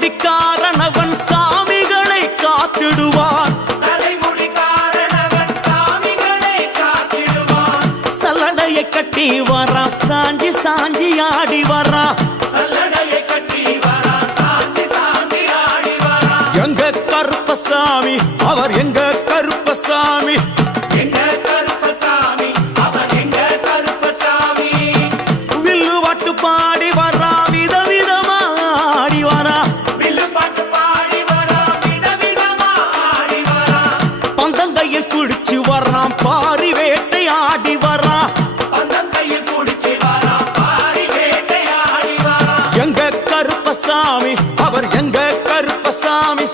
சடைமுடிக்காரனவன் சாமிகளை காத்திடுவான் சல்லடையை கட்டி வரா சாஞ்சி சாஞ்சி ஆடி வரா எங்க கருப்பசாமி அவர் எங்க கருப்பசாமி வில்லு பாட்டு பாடி வரா விதவிதமா ஆடி வரா பந்தங்கையில் குடிச்சு வர்றான் பாரி வேட்டை ஆடி வரா எங்க கருப்பசாமி அவர் எங்க கருப்பசாமி